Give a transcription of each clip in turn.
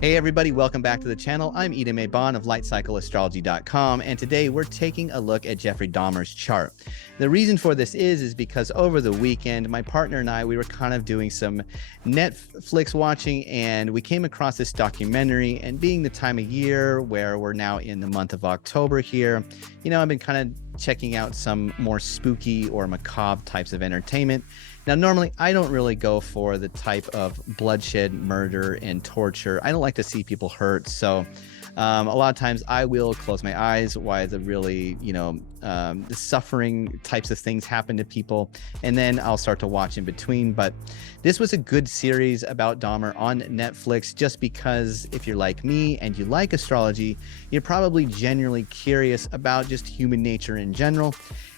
Hey everybody, welcome back to the channel. I'm Eden Bond of lightcycleastrology.com, and today we're taking a look at Jeffrey Dahmer's chart. The reason for this is because over the weekend, my partner and I, we were kind of doing some Netflix watching, and we came across this documentary. And being the time of year where we're now in the month of October here, I've been kind of checking out some more spooky or macabre types of entertainment. Now, normally I don't really go for the type of bloodshed, murder, and torture. I don't like to see people hurt. So a lot of times I will close my eyes while the really, the suffering types of things happen to people. And then I'll start to watch in between. But this was a good series about Dahmer on Netflix, just because if you're like me and you like astrology, you're probably genuinely curious about just human nature in general.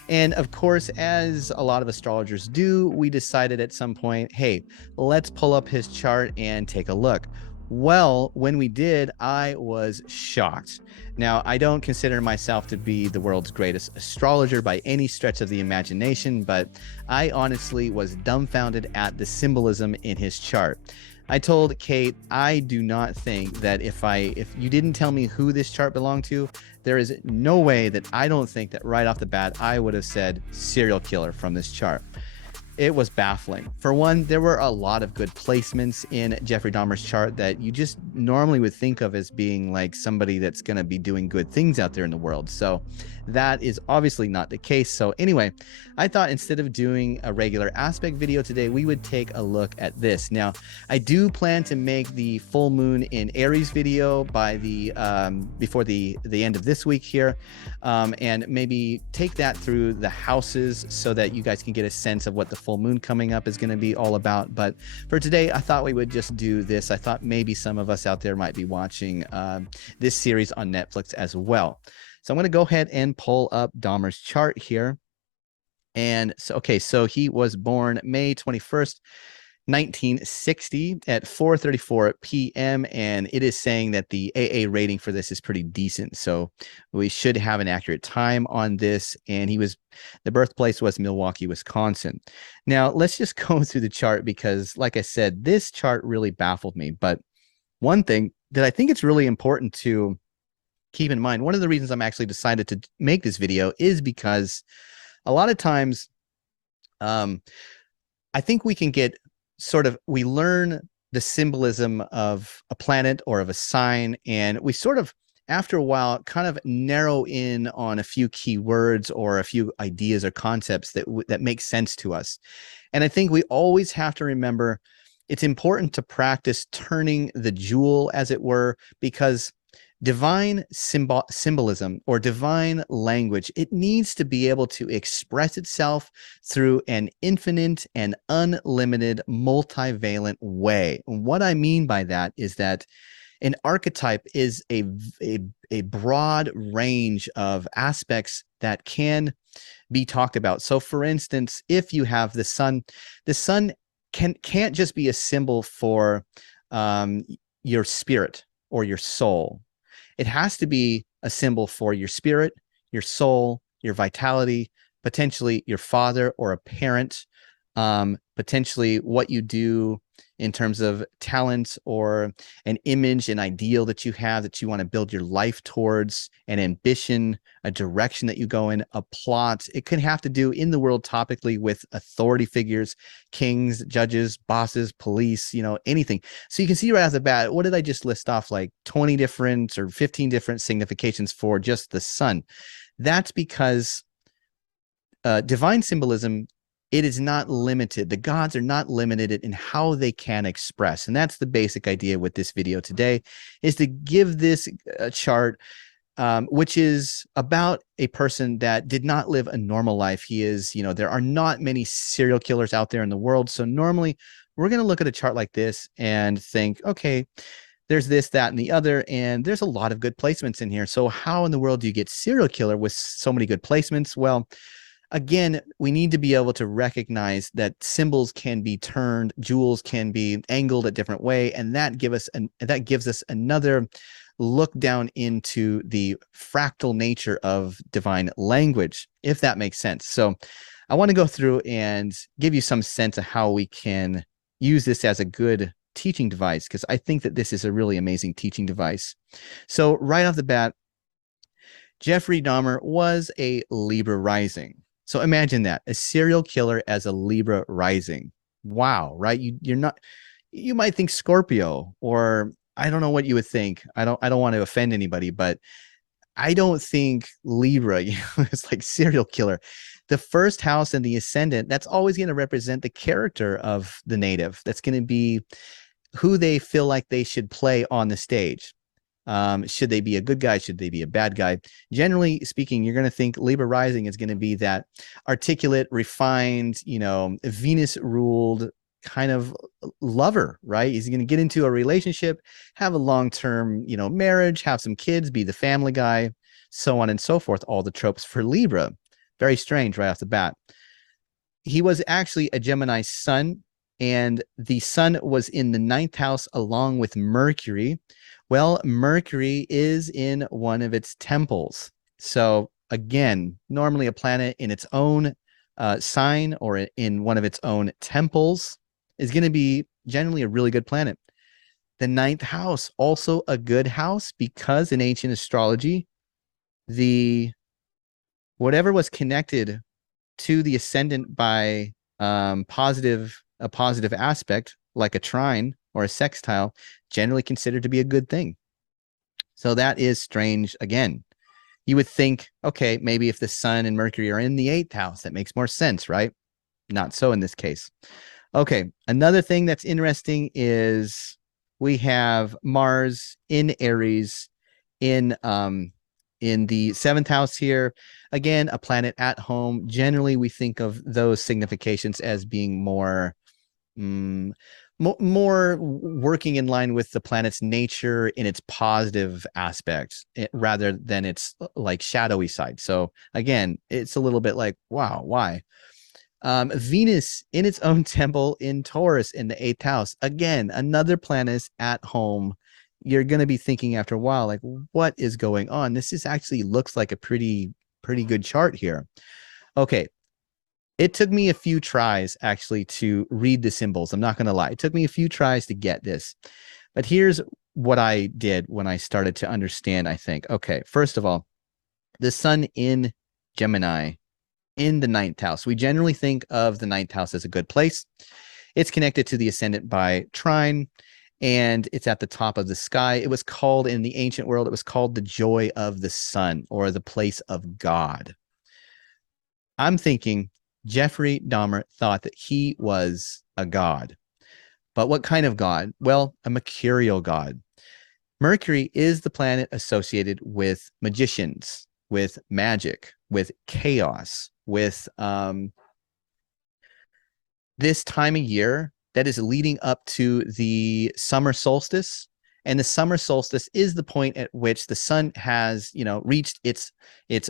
And of course, as a lot of astrologers do, we decided at some point, hey, let's pull up his chart and take a look. Well, when we did, I was shocked. Now, I don't consider myself to be the world's greatest astrologer by any stretch of the imagination, but I honestly was dumbfounded at the symbolism in his chart. I told Kate, I do not think that if you didn't tell me who this chart belonged to, there is no way that I don't think that right off the bat, I would have said serial killer from this chart. It was baffling. For one, there were a lot of good placements in Jeffrey Dahmer's chart that you just normally would think of as being like somebody that's going to be doing good things out there in the world. So that is obviously not the case. So anyway, I thought instead of doing a regular aspect video today, we would take a look at this. Now, I do plan to make the full moon in Aries video by the before the end of this week here, and maybe take that through the houses so that you guys can get a sense of what the full moon coming up is going to be all about. But for today, I thought we would just do this. I thought maybe some of us out there might be watching this series on Netflix as well. So I'm going to go ahead and pull up Dahmer's chart here. And so, okay, so he was born May 21st, 1960 at 4:34 p.m. and it is saying that the AA rating for this is pretty decent, so we should have an accurate time on this. And the birthplace was Milwaukee, Wisconsin. Now let's just go through the chart, because like I said, this chart really baffled me. But one thing that I think it's really important to keep in mind, one of the reasons I'm actually decided to make this video is because a lot of times I think we can get we learn the symbolism of a planet or of a sign, and we sort of, after a while, kind of narrow in on a few key words or a few ideas or concepts that make sense to us. And I think we always have to remember it's important to practice turning the jewel, as it were, because divine symbolism or divine language, it needs to be able to express itself through an infinite and unlimited multivalent way. What I mean by that is that an archetype is a broad range of aspects that can be talked about. So for instance, if you have the sun can't just be a symbol for your spirit or your soul. It has to be a symbol for your spirit, your soul, your vitality, potentially your father or a parent, potentially what you do in terms of talent or an image, an ideal that you have that you want to build your life towards, an ambition, a direction that you go in, a plot. It can have to do in the world topically with authority figures, kings, judges, bosses, police, anything. So you can see right off the bat, what did I just list off? Like 20 different or 15 different significations for just the sun. That's because divine symbolism, it is not limited. The gods are not limited in how they can express. And that's the basic idea with this video today, is to give this chart, which is about a person that did not live a normal life. There are not many serial killers out there in the world. So normally we're going to look at a chart like this and think, okay, there's this, that, and the other, and there's a lot of good placements in here. So how in the world do you get serial killer with so many good placements? Well, again, we need to be able to recognize that symbols can be turned, jewels can be angled a different way, and that gives us another look down into the fractal nature of divine language, if that makes sense. So I want to go through and give you some sense of how we can use this as a good teaching device because I think that this is a really amazing teaching device. So right off the bat, Jeffrey Dahmer was a Libra rising. So imagine that, a serial killer as a Libra rising. Wow, right? You're not, you might think Scorpio, or I don't know what you would think. I don't want to offend anybody, but I don't think Libra, it's like serial killer. The first house and the ascendant, that's always going to represent the character of the native. That's going to be who they feel like they should play on the stage. Should they be a good guy? Should they be a bad guy? Generally speaking, you're going to think Libra rising is going to be that articulate, refined, Venus ruled kind of lover, right? He's going to get into a relationship, have a long-term, marriage, have some kids, be the family guy, so on and so forth. All the tropes for Libra. Very strange right off the bat. He was actually a Gemini sun, and the sun was in the 9th house along with Mercury. Well, Mercury is in one of its temples. So again, normally a planet in its own sign or in one of its own temples is going to be generally a really good planet. The 9th house, also a good house, because in ancient astrology, the whatever was connected to the ascendant by a positive aspect, like a trine or a sextile, generally considered to be a good thing. So that is strange. Again, you would think, okay, maybe if the sun and Mercury are in the 8th house, that makes more sense, right? Not so in this case. Okay, another thing that's interesting is we have Mars in Aries in the 7th house here. Again, a planet at home. Generally, we think of those significations as being more more working in line with the planet's nature in its positive aspects rather than its like shadowy side. So again, it's a little bit like, wow, why? Venus in its own temple in Taurus in the 8th house. Again, another planet at home. You're going to be thinking after a while, like, what is going on? This is actually looks like a pretty good chart here. Okay. It took me a few tries actually to read the symbols. I'm not going to lie. It took me a few tries to get this. But here's what I did when I started to understand, I think. Okay, first of all, the sun in Gemini in the 9th house. We generally think of the 9th house as a good place. It's connected to the ascendant by trine, and it's at the top of the sky. It was called, in the ancient world, it was called the joy of the sun, or the place of God. I'm thinking Jeffrey Dahmer thought that he was a god. But what kind of god? Well, a mercurial god. Mercury is the planet associated with magicians, with magic, with chaos, with this time of year that is leading up to the summer solstice. And the summer solstice is the point at which the sun has, reached its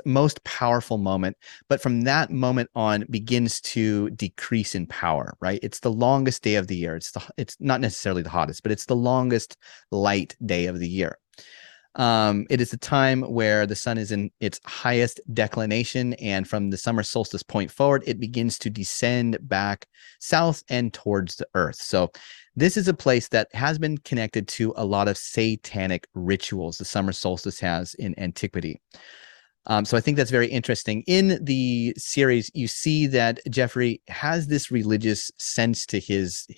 most powerful moment. But from that moment on, begins to decrease in power, right? It's the longest day of the year. It's not necessarily the hottest, but it's the longest light day of the year. It is the time where the sun is in its highest declination, and from the summer solstice point forward, it begins to descend back south and towards the earth. So this is a place that has been connected to a lot of satanic rituals, the summer solstice has in antiquity. So I think that's very interesting. In the series, you see that Jeffrey has this religious sense to his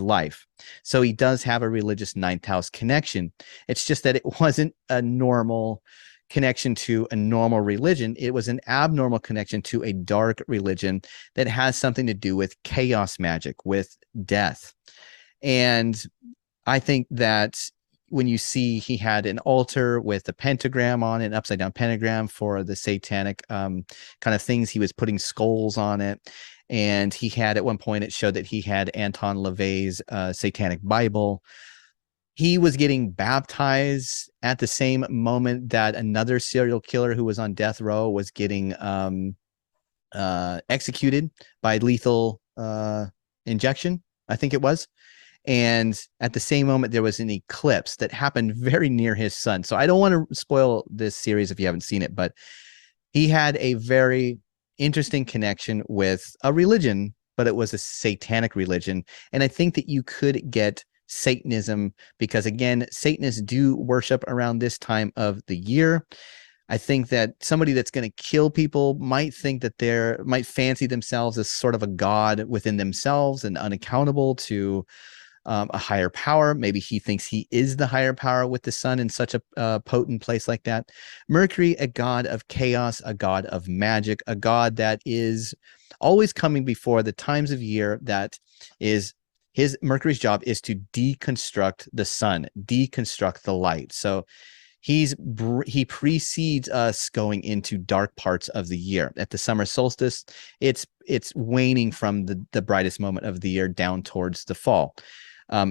life. So he does have a religious 9th house connection. It's just that it wasn't a normal connection to a normal religion. It was an abnormal connection to a dark religion that has something to do with chaos magic, with death. And I think that when you see he had an altar with a pentagram on it, an upside down pentagram for the satanic kind of things, he was putting skulls on it. And he had, at one point, it showed that he had Anton LaVey's Satanic Bible. He was getting baptized at the same moment that another serial killer who was on death row was getting executed by lethal injection, I think it was. And at the same moment, there was an eclipse that happened very near his sun. So I don't want to spoil this series if you haven't seen it, but he had a very interesting connection with a religion but it was a satanic religion. And I think that you could get Satanism because, again, Satanists do worship around this time of the year. I think that somebody that's going to kill people might think that might fancy themselves as sort of a god within themselves and unaccountable to a higher power. Maybe he thinks he is the higher power with the sun in such a potent place like that. Mercury, a god of chaos, a god of magic, a god that is always coming before the times of year that is Mercury's job is to deconstruct the sun, deconstruct the light. So he precedes us going into dark parts of the year. At the summer solstice, it's waning from the brightest moment of the year down towards the fall.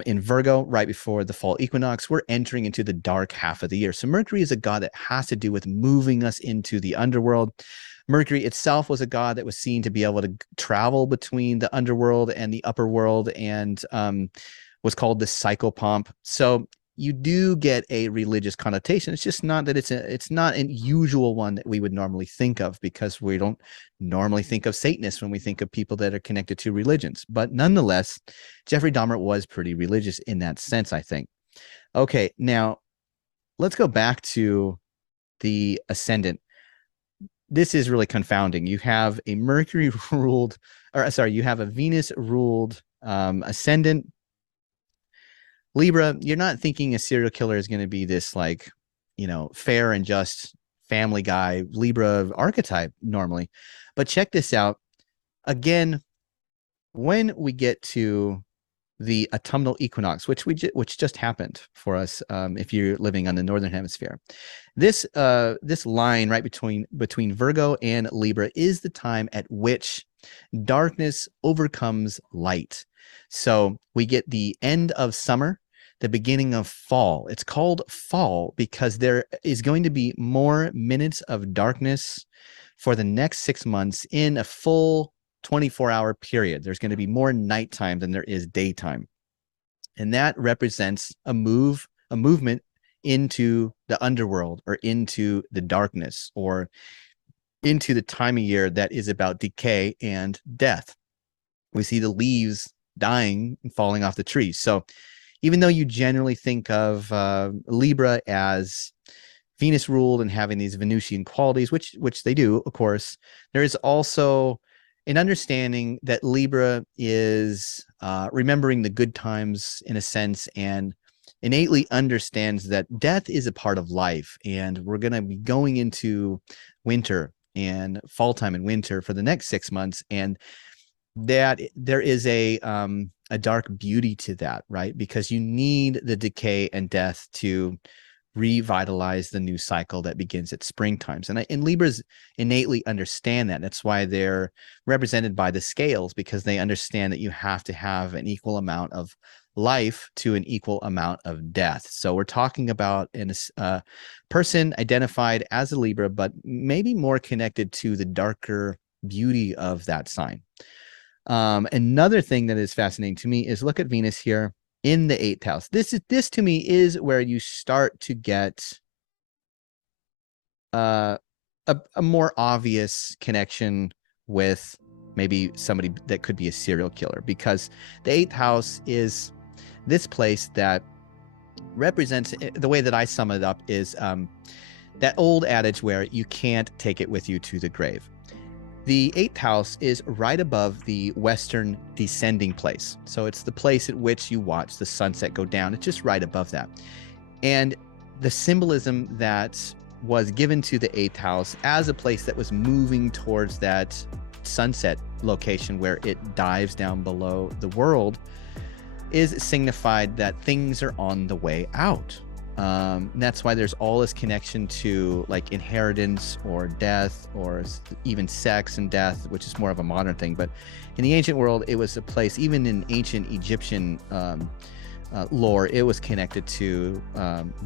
In Virgo, right before the fall equinox, we're entering into the dark half of the year. So Mercury is a god that has to do with moving us into the underworld. Mercury itself was a god that was seen to be able to travel between the underworld and the upper world, and was called the psychopomp. So you do get a religious connotation. It's just not that it's not an usual one that we would normally think of, because we don't normally think of Satanists when we think of people that are connected to religions. But nonetheless, Jeffrey Dahmer was pretty religious in that sense, I think. Okay, now let's go back to the ascendant. This is really confounding. You have a Mercury ruled, or sorry, you have a Venus ruled ascendant. Libra, you're not thinking a serial killer is going to be this, like, fair and just family guy Libra archetype normally. But check this out. Again, when we get to the autumnal equinox, which just happened for us, if you're living on the northern hemisphere, this line right between Virgo and Libra is the time at which darkness overcomes light. So we get the end of summer, the beginning of fall. It's called fall because there is going to be more minutes of darkness for the next 6 months in a full 24-hour period. There's going to be more nighttime than there is daytime. And that represents a movement into the underworld, or into the darkness, or into the time of year that is about decay and death. We see the leaves dying and falling off the trees. So even though you generally think of Libra as Venus ruled and having these Venusian qualities, which they do, of course, there is also an understanding that Libra is remembering the good times in a sense, and innately understands that death is a part of life, and we're going to be going into winter and fall time and winter for the next 6 months, and that there is a dark beauty to that, right? Because you need the decay and death to revitalize the new cycle that begins at springtimes. And Libras innately understand that. That's why they're represented by the scales, because they understand that you have to have an equal amount of life to an equal amount of death. So we're talking about a person identified as a Libra, but maybe more connected to the darker beauty of that sign. Another thing that is fascinating to me is look at Venus here in the 8th house. This to me is where you start to get a more obvious connection with maybe somebody that could be a serial killer, because the 8th house is this place that represents, the way that I sum it up is that old adage where you can't take it with you to the grave. The 8th house is right above the western descending place. So it's the place at which you watch the sunset go down. It's just right above that. And the symbolism that was given to the 8th house as a place that was moving towards that sunset location where it dives down below the world is signified that things are on the way out. That's why there's all this connection to like inheritance or death, or even sex and death, which is more of a modern thing. But in the ancient world, it was a place, even in ancient Egyptian lore, it was connected to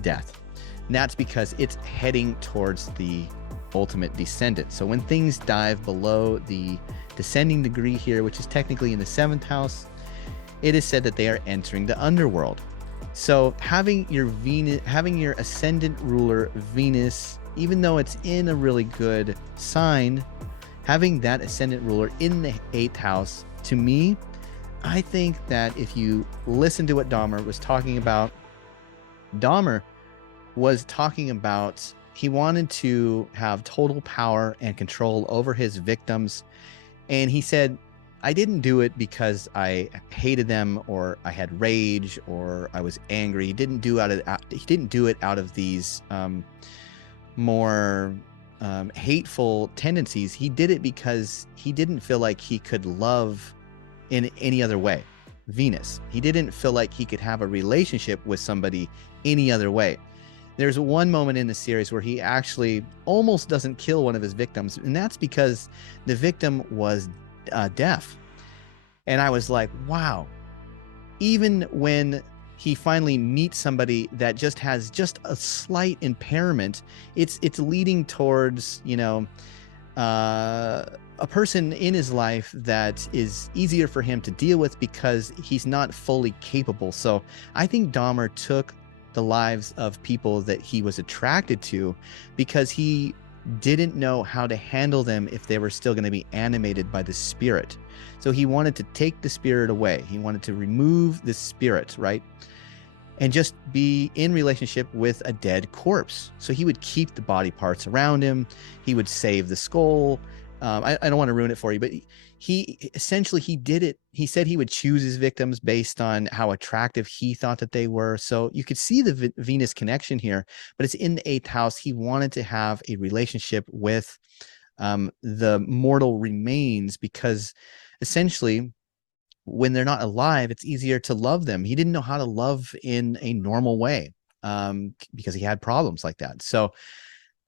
death. And that's because it's heading towards the ultimate descendant. So when things dive below the descending degree here, which is technically in the 7th house, it is said that they are entering the underworld. So having your ascendant ruler Venus, even though it's in a really good sign, having that ascendant ruler in the 8th house to me, I think that if you listen to what Dahmer was talking about, Dahmer was talking about he wanted to have total power and control over his victims. And he said, I didn't do it because I hated them or I had rage or I was angry. He didn't do it out of these more hateful tendencies. He did it because he didn't feel like he could love in any other way. Venus. He didn't feel like he could have a relationship with somebody any other way. There's one moment in the series where he actually almost doesn't kill one of his victims, and that's because the victim was deaf. And I was like, wow. Even when he finally meets somebody that just has just a slight impairment, it's leading towards, you know, a person in his life that is easier for him to deal with because he's not fully capable. So I think Dahmer took the lives of people that he was attracted to because he didn't know how to handle them if they were still going to be animated by the spirit. So he wanted to take the spirit away. He wanted to remove the spirit, right? And just be in relationship with a dead corpse. So he would keep the body parts around him. He would save the skull. I don't want to ruin it for you, but he essentially, he did it. He said he would choose his victims based on how attractive he thought that they were. So you could see the Venus connection here, but it's in the 8th house. He wanted to have a relationship with the mortal remains because essentially when they're not alive, it's easier to love them. He didn't know how to love in a normal way because he had problems like that. So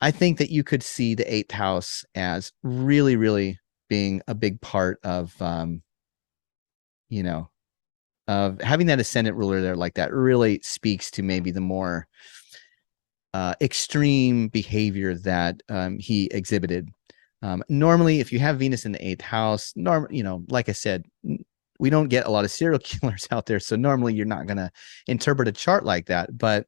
I think that you could see the 8th house as really, really being a big part of, you know, of having that ascendant ruler there like that really speaks to maybe the more extreme behavior that he exhibited. Normally, if you have Venus in the 8th house, you know, like I said, we don't get a lot of serial killers out there. So normally you're not going to interpret a chart like that, but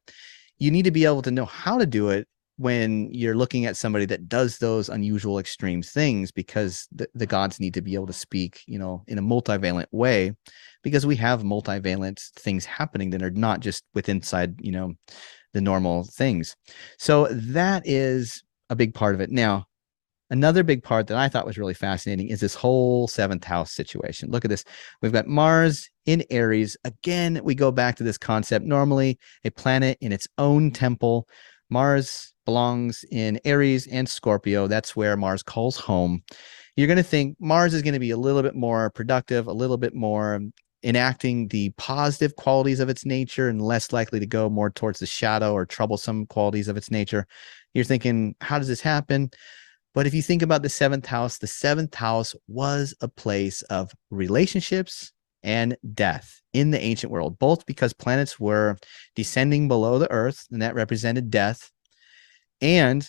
you need to be able to know how to do it when you're looking at somebody that does those unusual extreme things, because the gods need to be able to speak, you know, in a multivalent way, because we have multivalent things happening that are not just inside, you know, the normal things. So that is a big part of it. Now, another big part that I thought was really fascinating is this whole 7th house situation. Look at this. We've got Mars in Aries. Again, we go back to this concept. Normally, a planet in its own temple. Mars belongs in Aries and Scorpio. That's where Mars calls home. You're going to think Mars is going to be a little bit more productive, a little bit more enacting the positive qualities of its nature and less likely to go more towards the shadow or troublesome qualities of its nature. You're thinking, how does this happen? But if you think about the 7th house was a place of relationships and death in the ancient world, both because planets were descending below the earth, and that represented death. And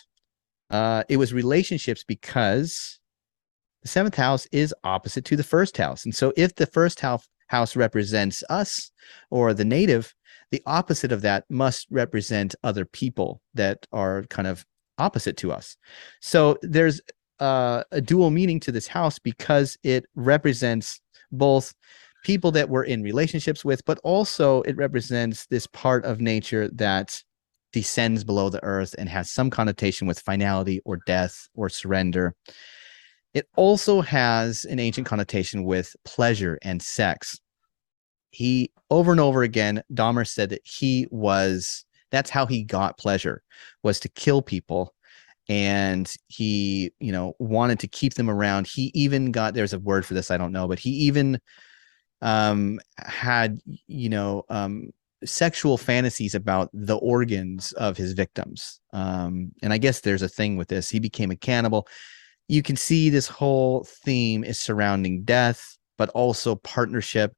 it was relationships because the 7th house is opposite to the 1st house. And so if the 1st house represents us or the native, the opposite of that must represent other people that are kind of opposite to us. So there's a dual meaning to this house because it represents both people that we're in relationships with, but also it represents this part of nature that descends below the earth and has some connotation with finality or death or surrender. It also has an ancient connotation with pleasure and sex. He, over and over again, Dahmer said that that's how he got pleasure, was to kill people. And he, you know, wanted to keep them around. He even got, there's a word for this, I don't know, but he even had, you know, sexual fantasies about the organs of his victims. And I guess there's a thing with this. He became a cannibal. You can see this whole theme is surrounding death, but also partnership,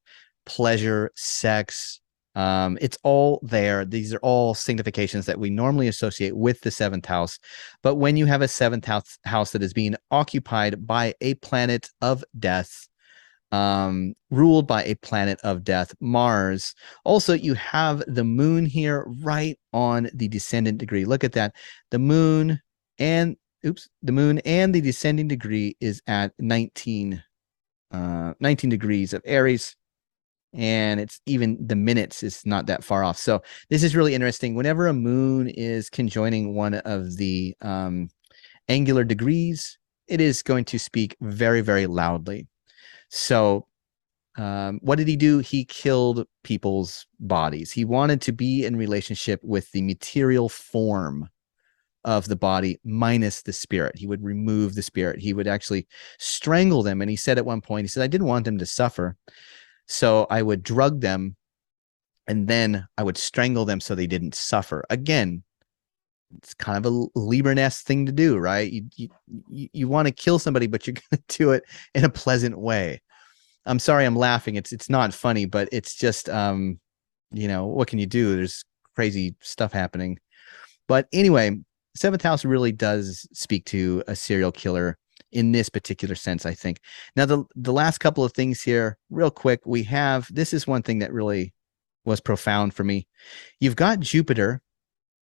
pleasure, sex. It's all there. These are all significations that we normally associate with the 7th house. But when you have a 7th house that is being occupied by a planet of death, ruled by a planet of death, Mars. Also, you have the moon here right on the descendant degree. Look at that. The moon and the descending degree is at 19 19 degrees of Aries, and it's even the minutes is not that far off. So this is really interesting. Whenever a moon is conjoining one of the angular degrees, it is going to speak very, very loudly. So what did he do? He killed people's bodies. He wanted to be in relationship with the material form of the body minus the spirit. He would remove the spirit. He would actually strangle them. And he said at one point, he said, I didn't want them to suffer. So I would drug them and then I would strangle them so they didn't suffer. Again, it's kind of a Libra-esque thing to do, right? You want to kill somebody, but you're going to do it in a pleasant way. I'm sorry, I'm laughing. It's not funny, but it's just, you know, what can you do? There's crazy stuff happening. But anyway, seventh house really does speak to a serial killer in this particular sense, I think. Now, the last couple of things here, real quick, we have, this is one thing that really was profound for me. You've got Jupiter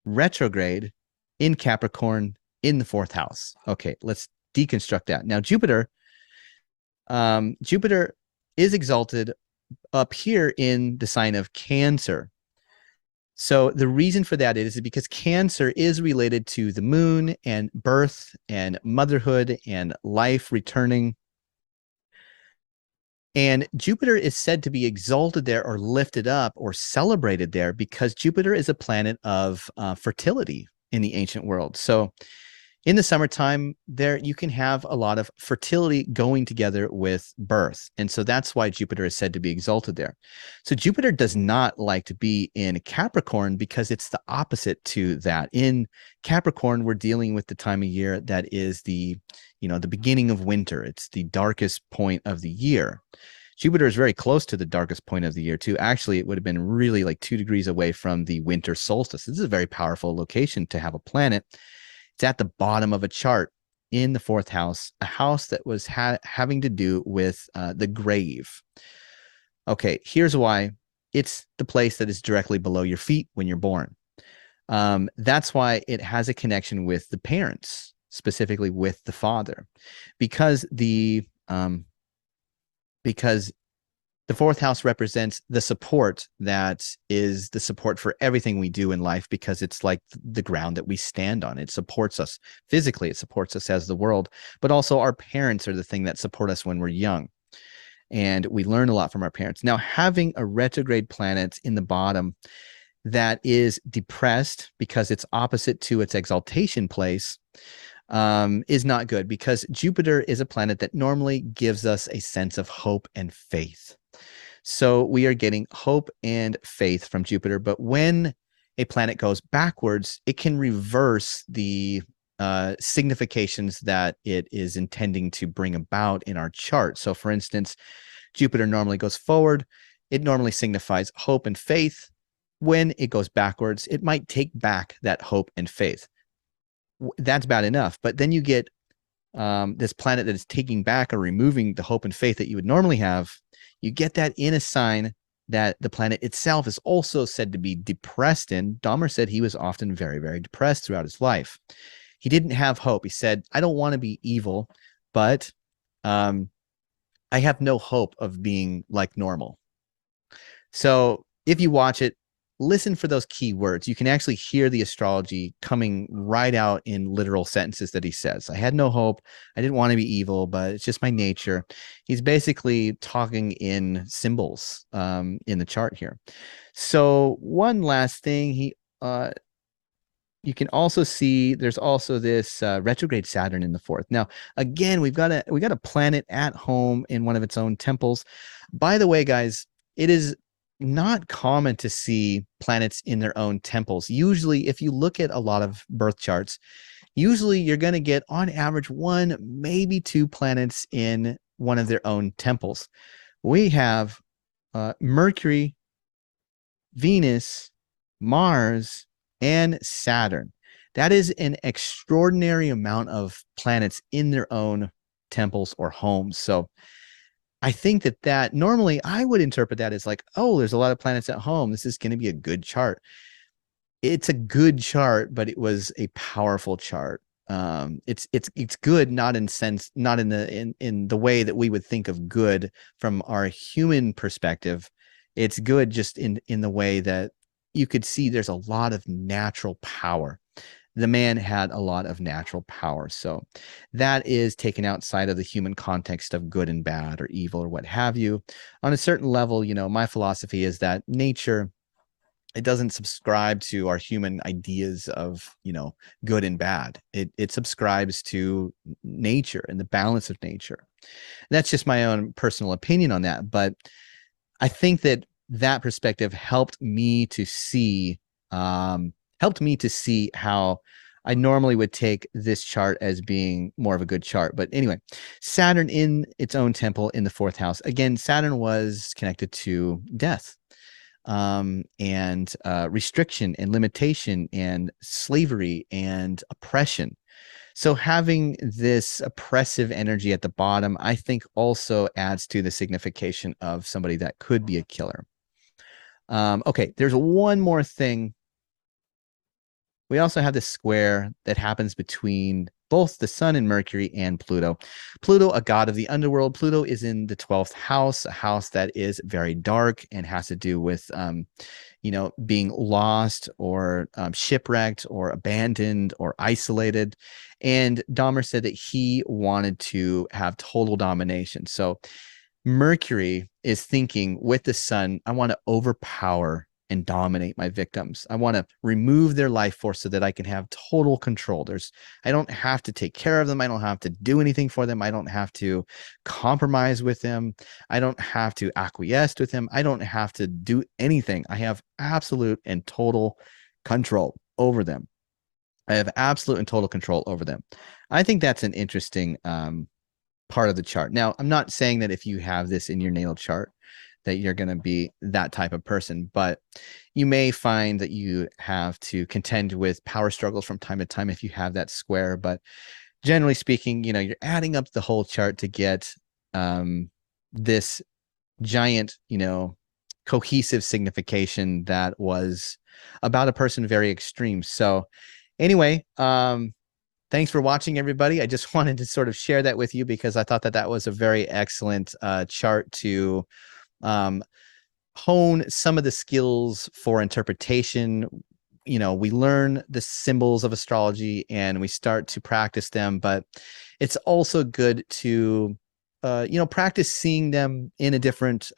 retrograde in Capricorn in the fourth house. Okay, let's deconstruct that. Now, Jupiter is exalted up here in the sign of Cancer. So the reason for that is because Cancer is related to the moon and birth and motherhood and life returning. And Jupiter is said to be exalted there or lifted up or celebrated there because Jupiter is a planet of fertility in the ancient world. So in the summertime, there you can have a lot of fertility going together with birth. And so that's why Jupiter is said to be exalted there. So Jupiter does not like to be in Capricorn because it's the opposite to that. In Capricorn, we're dealing with the time of year that is the beginning of winter. It's the darkest point of the year. Jupiter is very close to the darkest point of the year too. Actually, it would have been really like 2 degrees away from the winter solstice. This is a very powerful location to have a planet. It's at the bottom of a chart in the fourth house, a house that was having to do with the grave. Okay, here's why. It's the place that is directly below your feet when you're born. That's why it has a connection with the parents, specifically with the father, because the fourth house represents the support that is the support for everything we do in life, because it's like the ground that we stand on. It supports us physically. It supports us as the world, but also our parents are the thing that support us when we're young. And we learn a lot from our parents. Now, having a retrograde planet in the bottom that is depressed because it's opposite to its exaltation place is not good, because Jupiter is a planet that normally gives us a sense of hope and faith. So we are getting hope and faith from Jupiter. But when a planet goes backwards, it can reverse the significations that it is intending to bring about in our chart. So for instance, Jupiter normally goes forward. It normally signifies hope and faith. When it goes backwards, it might take back that hope and faith. That's bad enough. But then you get this planet that is taking back or removing the hope and faith that you would normally have. You get that in a sign that the planet itself is also said to be depressed in. Dahmer said he was often very, very depressed throughout his life. He didn't have hope. He said, I don't want to be evil, but I have no hope of being like normal. So if you watch it, listen for those key words. You can actually hear the astrology coming right out in literal sentences that he says. I had no hope. I didn't want to be evil, but it's just my nature. He's basically talking in symbols in the chart here. So one last thing, you can also see there's also this retrograde Saturn in the fourth. Now, again, we got a planet at home in one of its own temples. By the way, guys, it is not common to see planets in their own temples. Usually, if you look at a lot of birth charts, usually you're going to get on average 1, maybe 2 planets in one of their own temples. We have Mercury, Venus, Mars, and Saturn. That is an extraordinary amount of planets in their own temples or homes. So I think that normally I would interpret that as like, oh, there's a lot of planets at home. This is going to be a good chart. It's a good chart, but it was a powerful chart. It's good, not in sense, not in the way that we would think of good from our human perspective. It's good just in the way that you could see there's a lot of natural power. The man had a lot of natural power. So that is taken outside of the human context of good and bad or evil or what have you. On a certain level, my philosophy is that nature, it doesn't subscribe to our human ideas of, good and bad. It subscribes to nature and the balance of nature. That's just my own personal opinion on that. But I think that perspective helped me to see how I normally would take this chart as being more of a good chart. But anyway, Saturn in its own temple in the 4th house. Again, Saturn was connected to death, and restriction and limitation and slavery and oppression. So having this oppressive energy at the bottom, I think also adds to the signification of somebody that could be a killer. Okay, there's one more thing. We also have this square that happens between both the Sun and Mercury and Pluto. Pluto, a god of the underworld. Pluto is in the 12th house, a house that is very dark and has to do with, being lost or shipwrecked or abandoned or isolated. And Dahmer said that he wanted to have total domination. So Mercury is thinking with the Sun, I want to overpower and dominate my victims. I want to remove their life force so that I can have total control. I don't have to take care of them. I don't have to do anything for them. I don't have to compromise with them. I don't have to acquiesce with them. I don't have to do anything. I have absolute and total control over them. I have absolute and total control over them. I think that's an interesting part of the chart. Now, I'm not saying that if you have this in your natal chart that you're going to be that type of person, but you may find that you have to contend with power struggles from time to time if you have that square. But generally speaking, you're adding up the whole chart to get this giant, cohesive signification that was about a person very extreme. So anyway, thanks for watching, everybody. I just wanted to sort of share that with you because I thought that was a very excellent chart to hone some of the skills for interpretation. We learn the symbols of astrology and we start to practice them, but it's also good to, practice seeing them in a different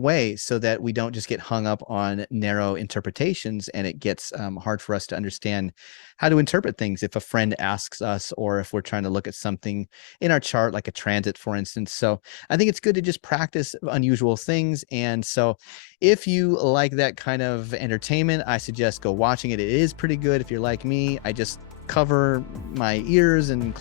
way so that we don't just get hung up on narrow interpretations and it gets hard for us to understand how to interpret things if a friend asks us or if we're trying to look at something in our chart, like a transit, for instance. So I think it's good to just practice unusual things. And so if you like that kind of entertainment, I suggest go watching it. It is pretty good. If you're like me, I just cover my ears and